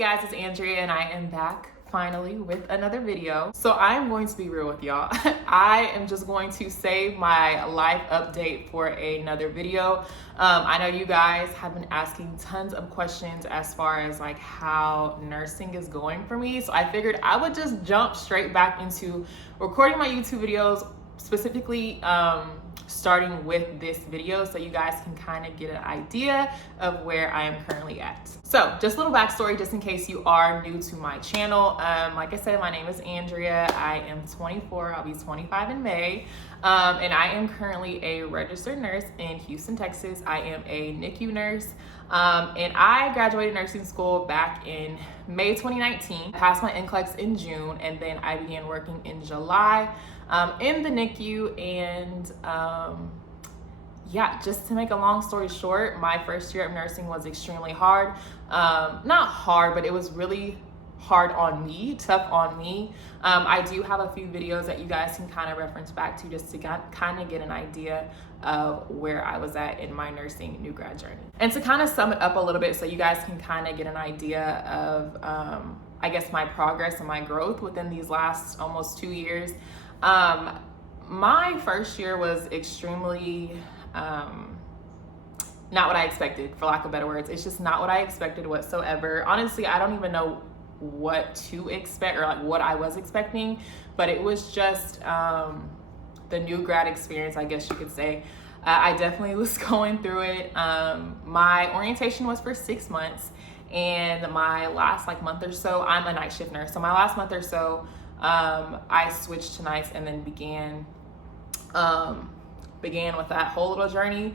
guys, it's Andrea and I am back finally with another video. So I'm going to be real with y'all. I am just going to save my life update for another video. I know you guys have been asking tons of questions as far as like how nursing is going for me. So I figured I would just jump straight back into recording my YouTube videos, specifically starting with this video so you guys can kind of get an idea of where I am currently at. So just a little backstory just in case you are new to my channel. Like I said, my name is Andrea. I am 24, I'll be 25 in May. And I am currently a registered nurse in Houston, Texas. I am a Nicu nurse. And I graduated nursing school back in May 2019, passed my NCLEX in June, and then I began working in July in the NICU. And yeah, just to make a long story short, my first year of nursing was extremely hard. Not hard, but it was really hard on me, tough on me. I do have a few videos that you guys can kind of reference back to just to kind of get an idea of where I was at in my nursing new grad journey. And to kind of sum it up a little bit so you guys can kind of get an idea of, I guess, my progress and my growth within these last almost 2 years. My first year was extremely, not what I expected, for lack of better words. It's just not what I expected whatsoever. Honestly, I don't even know what to expect or like what I was expecting, but it was just the new grad experience, I guess you could say. I definitely was going through it. My orientation was for 6 months, and my last month or so, I'm a night shift nurse. So my last month or so, I switched to nights and then began with that whole little journey.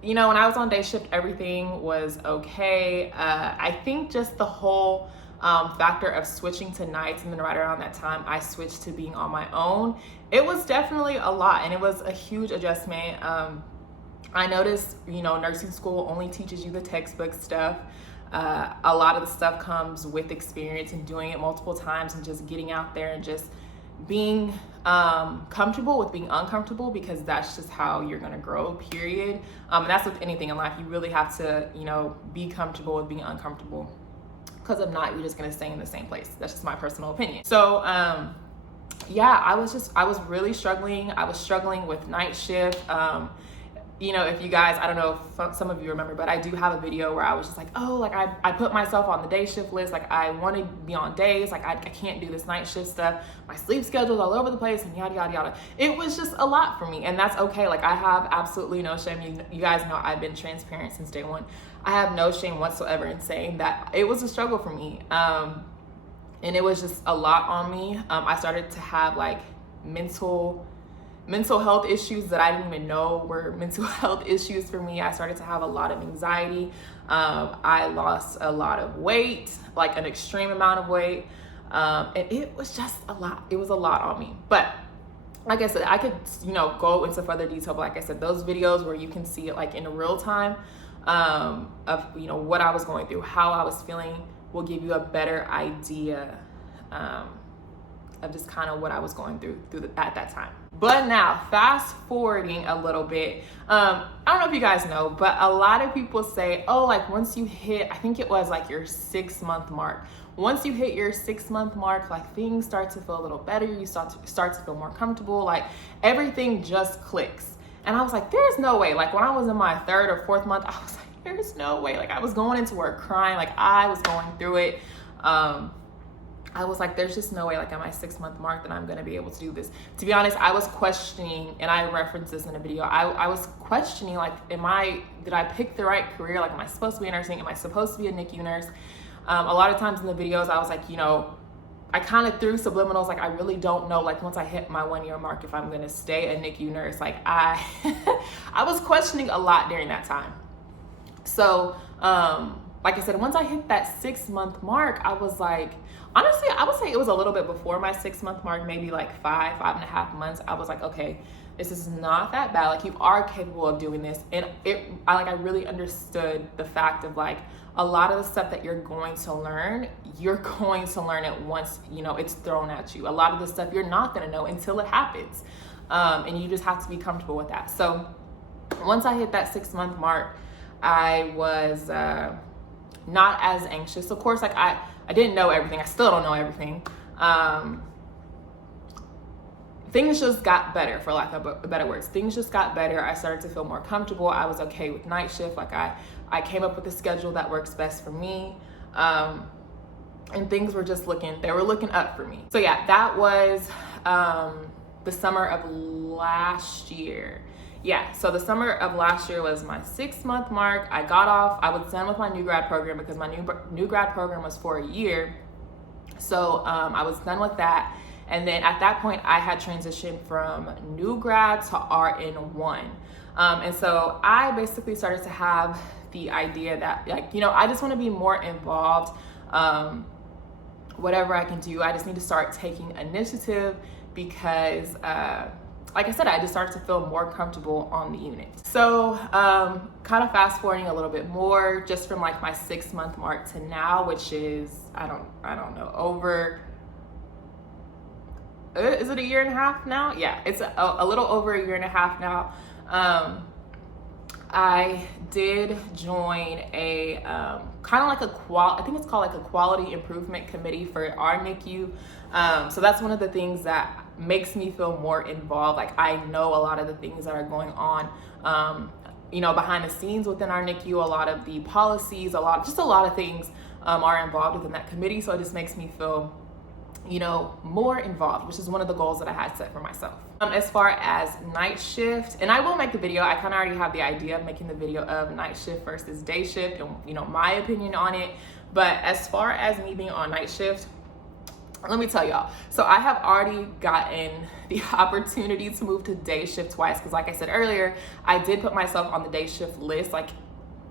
You know, when I was on day shift, everything was okay. I think just the whole factor of switching to nights, and then right around that time, I switched to being on my own. It was definitely a lot, and it was a huge adjustment. I noticed, you know, nursing school only teaches you the textbook stuff. A lot of the stuff comes with experience and doing it multiple times and just getting out there and just being comfortable with being uncomfortable, because that's just how you're gonna grow, period. And that's with anything in life. You really have to, you know, be comfortable with being uncomfortable, because if not, you're just gonna stay in the same place. That's just my personal opinion. So yeah, I was really struggling. I was struggling with night shift. You know, if you guys, I don't know if some of you remember, but I do have a video where I was just like, oh, like I put myself on the day shift list. Like I want to be on days. Like I can't do this night shift stuff. My sleep schedule's all over the place and yada, yada, yada. It was just a lot for me, and that's okay. Like I have absolutely no shame. You guys know I've been transparent since day one. I have no shame whatsoever in saying that it was a struggle for me. And it was just a lot on me. I started to have like mental health issues that I didn't even know were mental health issues for me. I started to have a lot of anxiety. I lost a lot of weight, like an extreme amount of weight. And it was just a lot. It was a lot on me. But like I said, I could, you know, go into further detail. But like I said, those videos where you can see it like in real time of, you know, what I was going through, how I was feeling, will give you a better idea of just kind of what I was going through at that time. But now, fast forwarding a little bit, I don't know if you guys know, but a lot of people say, oh, like once you hit, I think it was like your 6 month mark. Once you hit your 6 month mark, like things start to feel a little better. You start to feel more comfortable. Like everything just clicks. And I was like, there's no way. Like when I was in my 3rd or 4th month, I was like, there's no way. Like I was going into work crying. Like I was going through it. I was like, there's just no way, like at my 6 month mark, that I'm gonna be able to do this. To be honest, I was questioning, and I referenced this in a video, I was questioning, like, did I pick the right career? Like, am I supposed to be in nursing? Am I supposed to be a NICU nurse? A lot of times in the videos, I was like, you know, I kind of threw subliminals, like, I really don't know, like, once I hit my 1 year mark, if I'm gonna stay a NICU nurse. Like, I was questioning a lot during that time. So, like I said, once I hit that 6 month mark, I was like, honestly, I would say it was a little bit before my 6 month mark, maybe like 5.5 months. I was like, okay, this is not that bad. Like you are capable of doing this. And I really understood the fact of like, a lot of the stuff that you're going to learn, you're going to learn it once, you know, it's thrown at you. A lot of the stuff you're not going to know until it happens. And you just have to be comfortable with that. So once I hit that 6 month mark, I was not as anxious. Of course, like I didn't know everything. I still don't know everything. Things just got better, for lack of better words. Things just got better. I started to feel more comfortable. I was okay with night shift. Like I came up with a schedule that works best for me. And things were just they were looking up for me. So yeah, that was the summer of last year. Yeah, so the summer of last year was my 6-month mark. I got off. I was done with my new grad program because my new grad program was for a year. So I was done with that. And then at that point, I had transitioned from new grad to RN1. And so I basically started to have the idea that, like, you know, I just want to be more involved. Whatever I can do, I just need to start taking initiative because, like I said, I just started to feel more comfortable on the unit. So kind of fast forwarding a little bit more, just from like my 6-month mark to now, which is, I don't know, over, is it a year and a half now? Yeah, it's a little over a year and a half now. I did join a kind of like I think it's called like a quality improvement committee for our Nicu. So that's one of the things that makes me feel more involved. Like I know a lot of the things that are going on, you know, behind the scenes within our Nicu. A lot of the policies, a lot of things are involved within that committee. So it just makes me feel, you know, more involved, which is one of the goals that I had set for myself. As far as night shift, and I will make the video, I kind of already have the idea of making the video of night shift versus day shift and, you know, my opinion on it. But as far as me being on night shift, let me tell y'all. So I have already gotten the opportunity to move to day shift twice because, like I said earlier, I did put myself on the day shift list like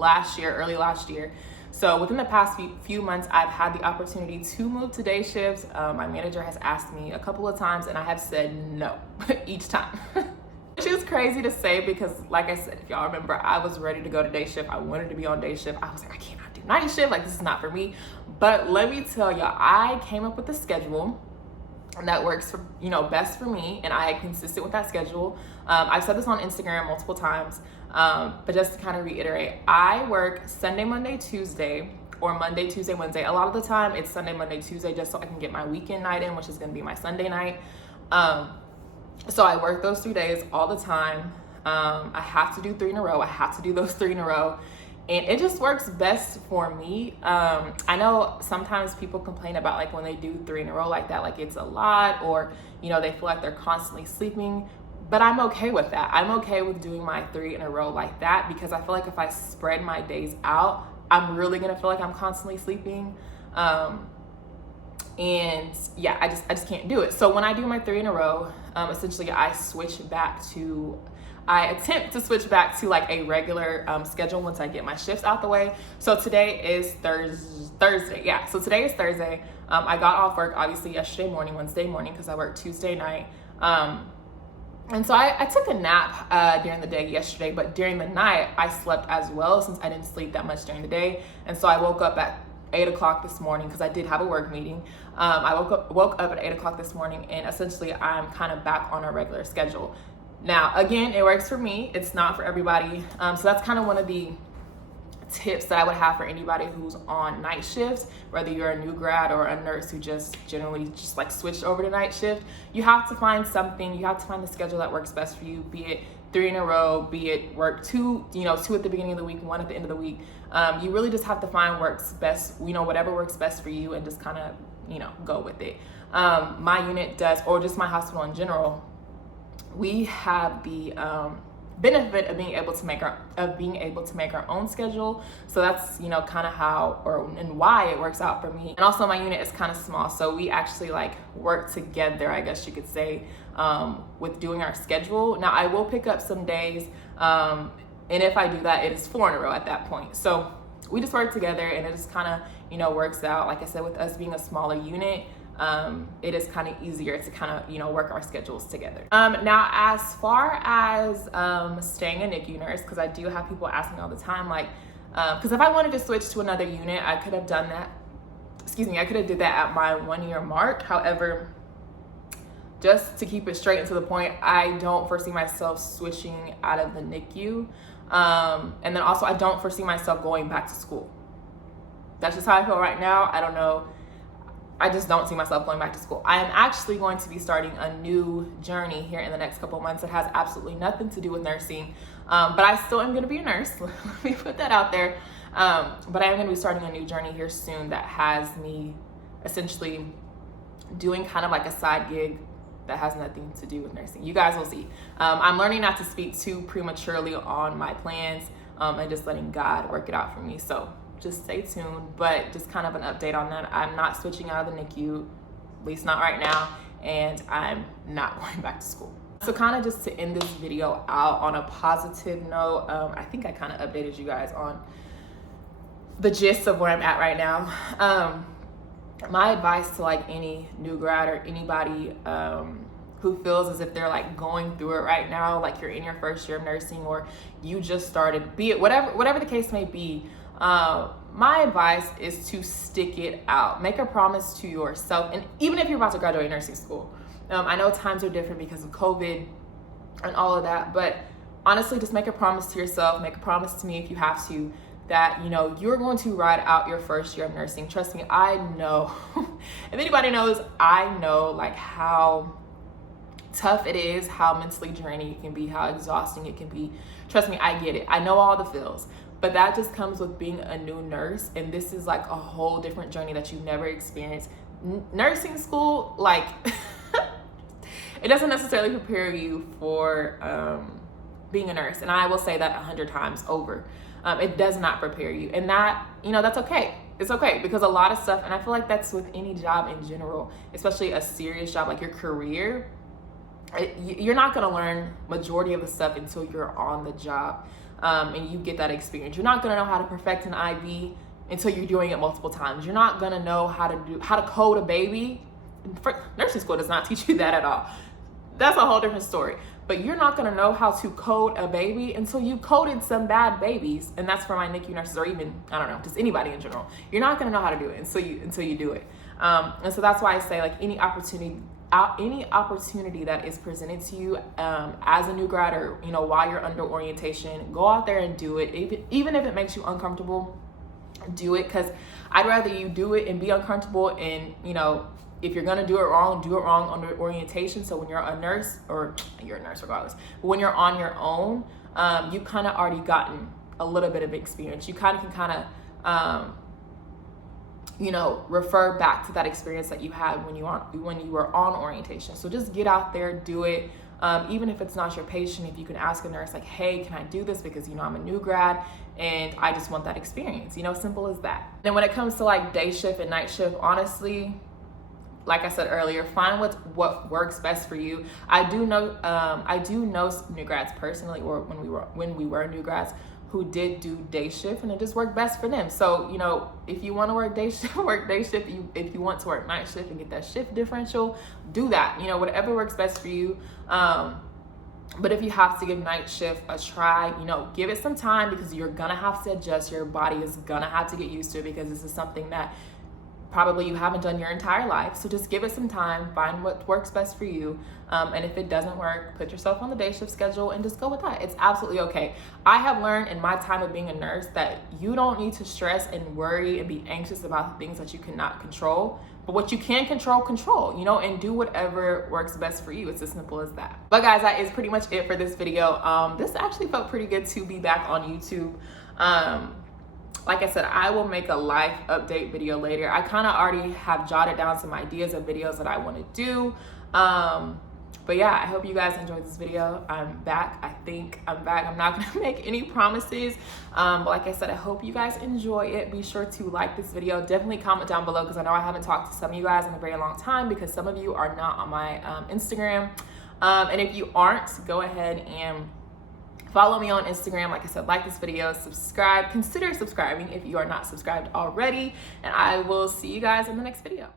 early last year. So within the past few months, I've had the opportunity to move to day shifts. My manager has asked me a couple of times and I have said no each time. Which is crazy to say because, like I said, if y'all remember, I was ready to go to day shift. I wanted to be on day shift. I was like, I cannot do night shift. Like, this is not for me. But let me tell y'all, I came up with a schedule that works for, you know, best for me, and I am consistent with that schedule. I've said this on Instagram multiple times, but just to kind of reiterate, I work Sunday, Monday, Tuesday, or Monday, Tuesday, Wednesday. A lot of the time it's Sunday, Monday, Tuesday, just so I can get my weekend night in, which is going to be my Sunday night. So I work those 3 days all the time. I have to do 3 in a row. I have to do those 3 in a row. And it just works best for me. I know sometimes people complain about like when they do 3 in a row like that, like it's a lot, or, you know, they feel like they're constantly sleeping, but I'm okay with that. I'm okay with doing my 3 in a row like that because I feel like if I spread my days out, I'm really gonna feel like I'm constantly sleeping. And yeah, I just can't do it. So when I do my 3 in a row, essentially I attempt to switch back to like a regular schedule once I get my shifts out the way. So today is Thursday. Yeah, so today is Thursday. I got off work obviously yesterday morning, Wednesday morning, because I worked Tuesday night. And so I took a nap during the day yesterday, but during the night I slept as well since I didn't sleep that much during the day. And so I woke up at 8 o'clock this morning because I did have a work meeting. I woke up at 8 o'clock this morning, and essentially I'm kind of back on a regular schedule. Now, again, it works for me. It's not for everybody. So that's kind of one of the tips that I would have for anybody who's on night shifts, whether you're a new grad or a nurse who just generally just like switched over to night shift. You have to find something. You have to find the schedule that works best for you, be it 3 in a row, be it work 2 at the beginning of the week, 1 at the end of the week. You really just have to find works best, whatever works best for you, and just kind of, go with it. My unit does, or just my hospital in general, we have the benefit of being able to make our own schedule. So that's kind of how and why it works out for me. And also my unit is kind of small, so we actually like work together, I guess you could say, with doing our schedule. Now I will pick up some days, and if I do that, it is 4 in a row at that point. So we just work together, and it just kind of works out. Like I said, with us being a smaller unit, it is kind of easier to kind of work our schedules together. Now as far as staying a NICU nurse, because I do have people ask me all the time, like because if I wanted to switch to another unit, I could have done that. I could have did that at my 1-year mark. However, just to keep it straight and to the point, I don't foresee myself switching out of the NICU, and then also I don't foresee myself going back to school. That's just how I feel right now. I don't know. I just don't see myself going back to school. I am actually going to be starting a new journey here in the next couple of months that has absolutely nothing to do with nursing. But I still am going to be a nurse. Let me put that out there. But I am going to be starting a new journey here soon that has me essentially doing kind of like a side gig that has nothing to do with nursing. You guys will see. I'm learning not to speak too prematurely on my plans and just letting God work it out for me. So just stay tuned, but just kind of an update on that. I'm not switching out of the NICU, at least not right now, and I'm not going back to school. So kind of just to end this video out on a positive note, I think I kind of updated you guys on the gist of where I'm at right now. My advice to like any new grad or anybody who feels as if they're like going through it right now, like you're in your first year of nursing or you just started, be it whatever the case may be, my advice is to stick it out. Make a promise to yourself, and even if you're about to graduate nursing school, I know times are different because of COVID and all of that, but honestly, just make a promise to yourself, make a promise to me if you have to, that you know you're going to ride out your first year of nursing. Trust me, I know. If anybody knows, I know like how tough it is, how mentally draining it can be, how exhausting it can be. Trust me, I get it. I know all the feels. But that just comes with being a new nurse, and this is like a whole different journey that you've never experienced. Nursing school, like, it doesn't necessarily prepare you for being a nurse, and I will say that 100 times over. It does not prepare you, and that, you know, that's okay. It's okay, because a lot of stuff, and I feel like that's with any job in general, especially a serious job like your career, you're not going to learn majority of the stuff until you're on the job. And you get that experience. You're not gonna know how to perfect an IV until you're doing it multiple times. You're not gonna know how to code a baby. Nursing school does not teach you that at all. That's a whole different story. But you're not gonna know how to code a baby until you coded some bad babies, and that's for my NICU nurses, or even, I don't know, just anybody in general. You're not gonna know how to do it until you do it. And so that's why I say, like, any opportunity that is presented to you as a new grad, or you know, while you're under orientation, go out there and do it. Even if it makes you uncomfortable, do it, because I'd rather you do it and be uncomfortable, and you know, if you're gonna do it wrong under orientation. So when you're a nurse, or you're a nurse regardless, but when you're on your own, you kind of already gotten a little bit of experience. You kind of can you know, refer back to that experience that you had when you were on orientation. So just get out there, do it. Even if it's not your patient, if you can ask a nurse like, hey, can I do this? Because, you know, I'm a new grad and I just want that experience, you know, simple as that. And when it comes to like day shift and night shift, honestly, like I said earlier, find what works best for you. I do know new grads personally, or when we were new grads, who did do day shift, and it just worked best for them. So, you know, if you want to work day shift, work day shift. If you want to work night shift and get that shift differential, do that. You know, whatever works best for you. But if you have to give night shift a try, you know, give it some time, because you're gonna have to adjust. Your body is gonna have to get used to it, because this is something that probably you haven't done your entire life. So just give it some time, find what works best for you. And if it doesn't work, put yourself on the day shift schedule and just go with that. It's absolutely okay. I have learned in my time of being a nurse that you don't need to stress and worry and be anxious about things that you cannot control. But what you can control, you know, and do whatever works best for you. It's as simple as that. But guys, that is pretty much it for this video. This actually felt pretty good to be back on YouTube. Like I said, I will make a life update video later. I kind of already have jotted down some ideas of videos that I want to do. But yeah, I hope you guys enjoyed this video. I'm back. I think I'm back. I'm not going to make any promises. But like I said, I hope you guys enjoy it. Be sure to like this video. Definitely comment down below, because I know I haven't talked to some of you guys in a very long time, because some of you are not on my Instagram. And if you aren't, go ahead and follow me on Instagram. Like I said, like this video, subscribe, consider subscribing if you are not subscribed already, and I will see you guys in the next video.